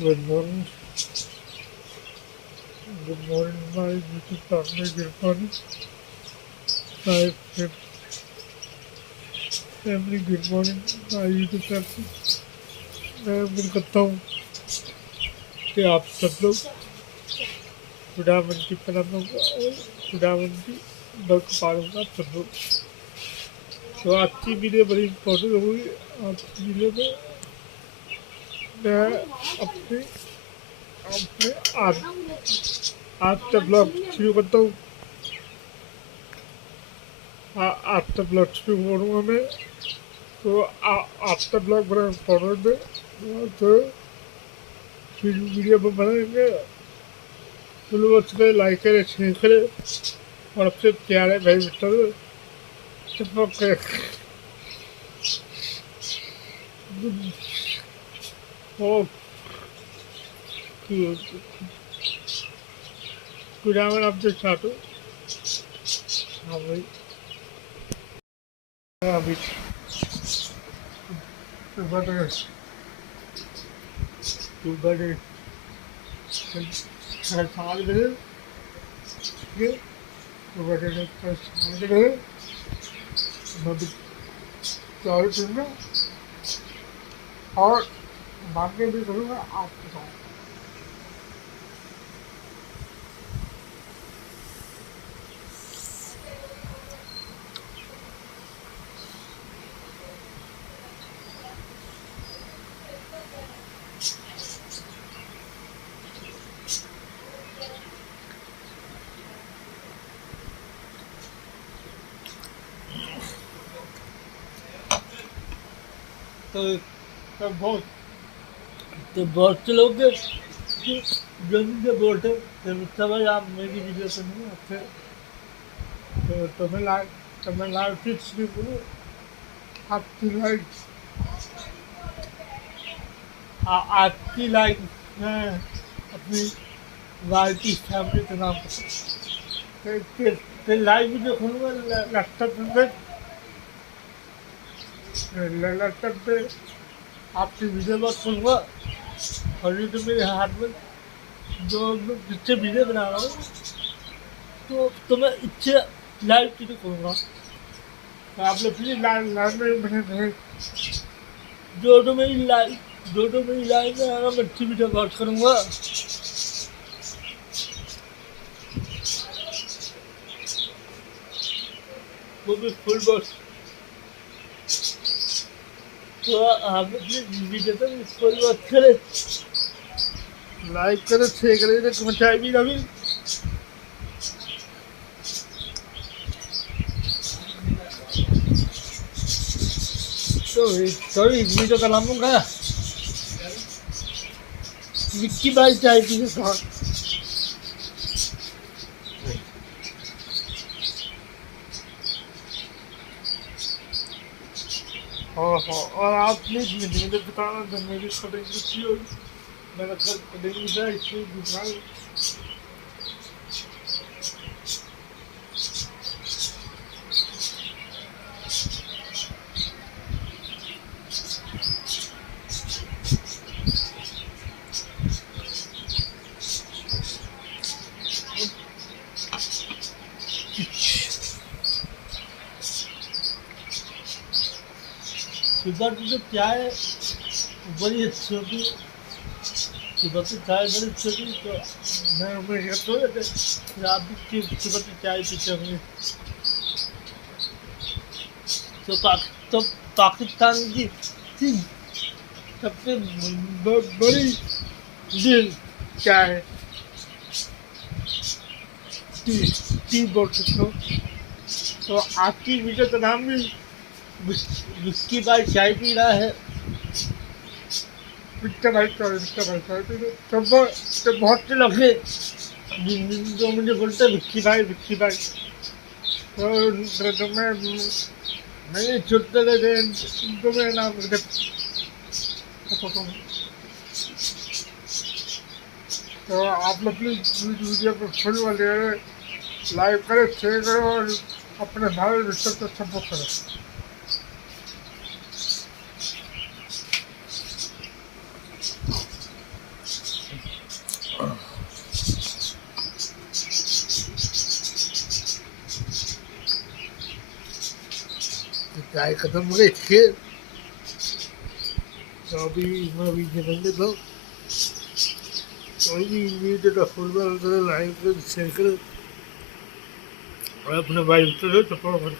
Good morning. Good morning, my YouTube family. Good morning, my family. Good morning, my YouTube family. मैं उम्मीद करता हूँ कि आप सब लोग खुदावन की पनाहों का और खुदावन की बरकतारों का सब लोग। तो आज की वीडियो बड़ी इम्पोर्टेंट होगी। आज की वीडियो में मैं अपने अपने आज का ब्लॉग शुरू करता हूँ। आज का ब्लॉग शुरू करूँगा मैं। तो आज का ब्लॉग बड़ा इम्पोर्टेंट है। तो फिर वीडियो में बनाएंगे। तो लोग अच्छे लाइक करें, शेयर करें और अपने प्यारे भाई मित्र सपोर्ट करें। और खुदावन आपके साथ हो। हाँ भाई, अभी सुबह साढ़े 7 बजे सुबह साढ़े 7 बजे मैं भी चाय पीऊँगा और बातें भी करूँगा आपके साथ। तो बहुत से लोग जल्दी से बोलते भाई आप मेरी वीडियो सुनिए फिर तुम्हें लाइव टिप्स भी बोलो। आपकी लाइफ में अपनी वाइटी फैमिली के नाम पर लाइव वीडियो खोलूँगा लैपटॉप पे आपकी वीडियो बात खोलूँगा और यूट्यूब मेरे हाथ में जो जिससे वीडियो बना रहा हूँ तो मैं इससे लाइव वीडियो खोलूँगा। तो आप लोग प्लीज़ लाइव में बने रहे। जो मेरी लाइव में आना मैं अच्छी वीडियो बात करूँगा। वो भी फुल बॉक्स। तो आप अपनी वीडियो तो फुल बॉक्स करें, लाइक करें, शेयर करें, तो चाय भी कभी तो इस वीडियो का नाम होगा विक्की भाई चाय पी के साथ। और आप प्लीज़ मुझे बताना जब मेरी कटिंग अच्छी होगी। मेरा कल कटिंग है इसलिए दिखाऊँ। सुबह की जो चाय बड़ी अच्छी होती है। सुबह की चाय बड़ी अच्छी होती है। तो मैं उम्मीद करता हूँ आप भी सुबह की चाय पीते होंगे। तो पाकिस्तान की सबसे बड़ी डील चाय टी बोल सकते हो। तो आपकी वीडियो का नाम भी विक्की भाई चाय पी रहा है। विक्टर भाई चाय पी रहे। तो बहुत से लोग हैं जो मुझे बोलते हैं विक्की भाई। तो मैं छुट्टे थे इनको मेरा नाम तो आप लोग प्लीज़ वीडियो को फुल वाले लाइक करें, शेयर करें और अपने भाई रिश्ते को सपोर्ट करें। चाय खत्म हो गई इसके, तो अभी मैं भी गिनेंगे तो कोई भी वीडियो फुटबॉल करो, लाइक करो, शेयर करो और अपने भाई को सपोर्ट करो।